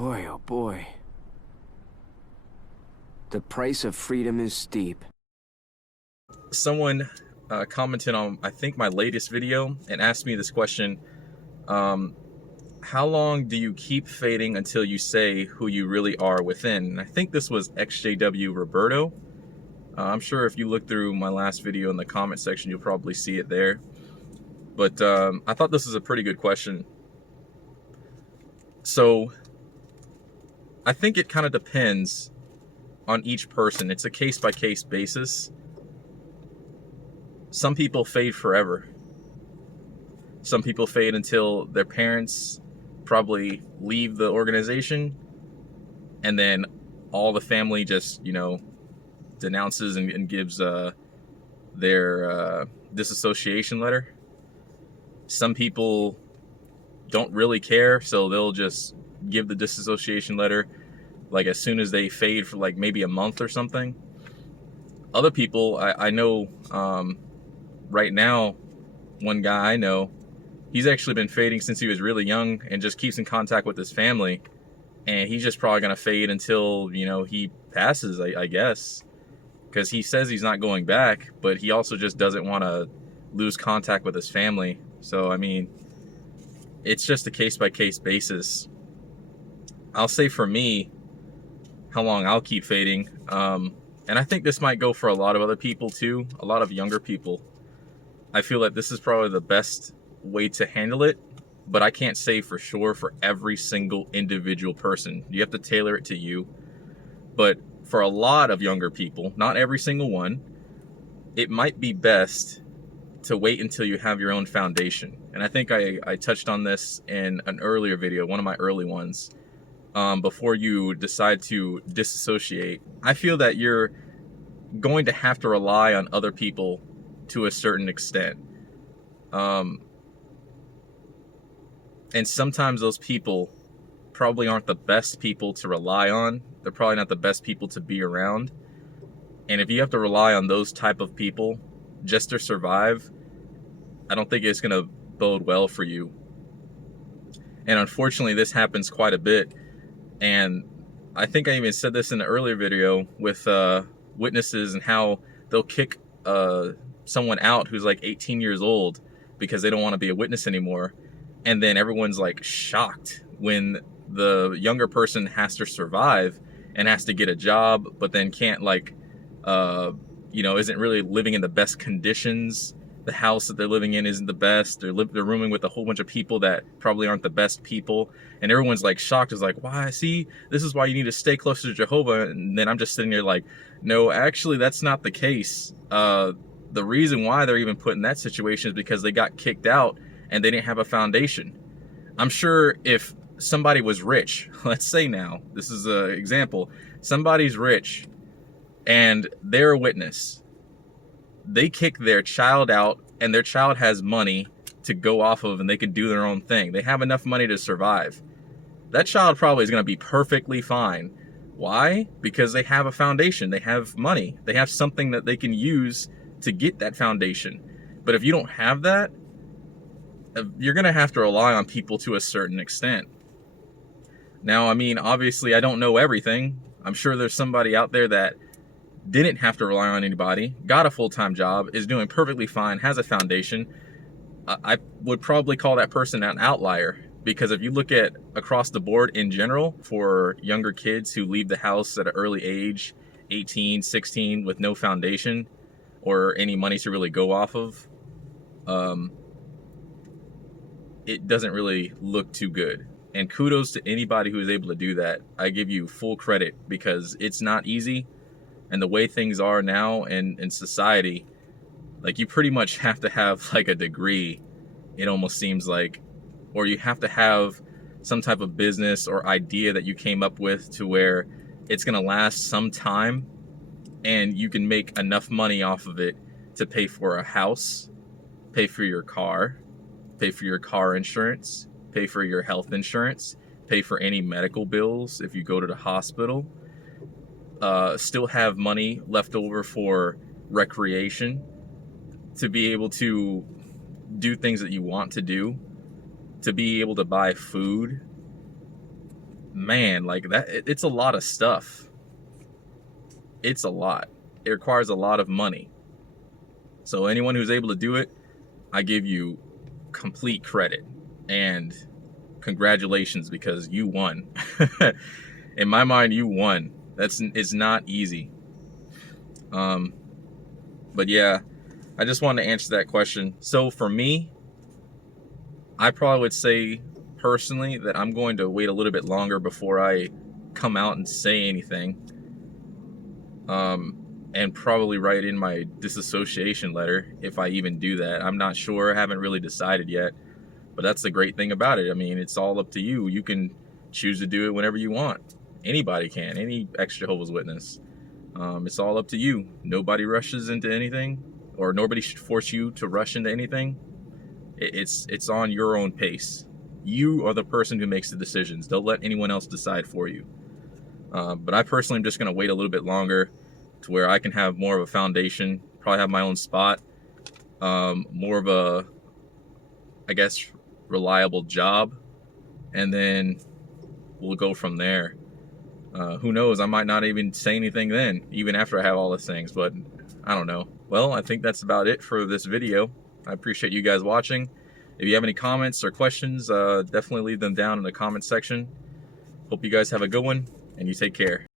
Boy, oh boy. The price of freedom is steep. Someone commented on, I think, my latest video and asked me this question. How long do you keep fading until you say who you really are within? And I think this was ExJW Roberto. I'm sure if you look through my last video in the comment section, you'll probably see it there. But I thought this was a pretty good question. So I think it kind of depends on each person. It's a case-by-case basis. Some people fade forever. Some people fade until their parents probably leave the organization, and then all the family just, denounces and gives their disassociation letter. Some people don't really care, so they'll just give the disassociation letter like as soon as they fade for like maybe a month or something. Other people, I know right now, one guy I know, he's actually been fading since he was really young and just keeps in contact with his family. And he's just probably going to fade until, he passes, I guess. Because he says he's not going back, but he also just doesn't want to lose contact with his family. So, I mean, it's just a case-by-case basis. I'll say for me, how long I'll keep fading. And I think this might go for a lot of other people too, a lot of younger people. I feel like this is probably the best way to handle it, but I can't say for sure for every single individual person. You have to tailor it to you. But for a lot of younger people, not every single one, it might be best to wait until you have your own foundation. And I think I touched on this in an earlier video, one of my early ones, before you decide to disassociate. I feel that you're going to have to rely on other people to a certain extent. And sometimes those people probably aren't the best people to rely on. They're probably not the best people to be around. And if you have to rely on those type of people just to survive, I don't think it's going to bode well for you. And unfortunately, this happens quite a bit. And I think I even said this in an earlier video with witnesses and how they'll kick someone out who's like 18 years old because they don't want to be a witness anymore. And then everyone's like shocked when the younger person has to survive and has to get a job, but then can't isn't really living in the best conditions. The house that they're living in isn't the best. They're rooming with a whole bunch of people that probably aren't the best people. And everyone's like shocked. Is like, why? See, this is why you need to stay closer to Jehovah. And then I'm just sitting there like, no, actually, that's not the case. The reason why they're even put in that situation is because they got kicked out and they didn't have a foundation. I'm sure if somebody was rich, let's say now, this is an example, somebody's rich and they're a witness. They kick their child out and their child has money to go off of and they can do their own thing. They have enough money to survive. That child probably is going to be perfectly fine. Why? Because they have a foundation. They have money. They have something that they can use to get that foundation. But if you don't have that, you're going to have to rely on people to a certain extent. Now, I mean, obviously, I don't know everything. I'm sure there's somebody out there that didn't have to rely on anybody, got a full-time job, is doing perfectly fine, has a foundation. I would probably call that person an outlier, because if you look at across the board in general for younger kids who leave the house at an early age, 18, 16, with no foundation or any money to really go off of, it doesn't really look too good. And kudos to anybody who is able to do that. I give you full credit, because it's not easy. And the way things are now in society, like, you pretty much have to have like a degree, it almost seems like, or you have to have some type of business or idea that you came up with to where it's going to last some time and you can make enough money off of it to pay for a house, pay for your car insurance, pay for your health insurance, pay for any medical bills if you go to the hospital, still have money left over for recreation, to be able to do things that you want to do, to be able to buy food. man, like that, it's a lot of stuff. It's a lot. It requires a lot of money. So anyone who's able to do it, I give you complete credit and congratulations, because you won. In my mind, you won. It's not easy. But yeah, I just wanted to answer that question. So for me, I probably would say personally that I'm going to wait a little bit longer before I come out and say anything. And probably write in my disassociation letter if I even do that. I'm not sure. I haven't really decided yet. But that's the great thing about it. I mean, it's all up to you. You can choose to do it whenever you want. Anybody can. Any ex-Jehovah's Witness. It's all up to you. Nobody rushes into anything, or nobody should force you to rush into anything. It's on your own pace. You are the person who makes the decisions. Don't let anyone else decide for you. But I personally am just going to wait a little bit longer to where I can have more of a foundation, probably have my own spot, more of a, I guess, reliable job, and then we'll go from there. Who knows? I might not even say anything then, even after I have all the things, but I don't know. Well, I think that's about it for this video. I appreciate you guys watching. If you have any comments or questions, definitely leave them down in the comment section. Hope you guys have a good one, and you take care.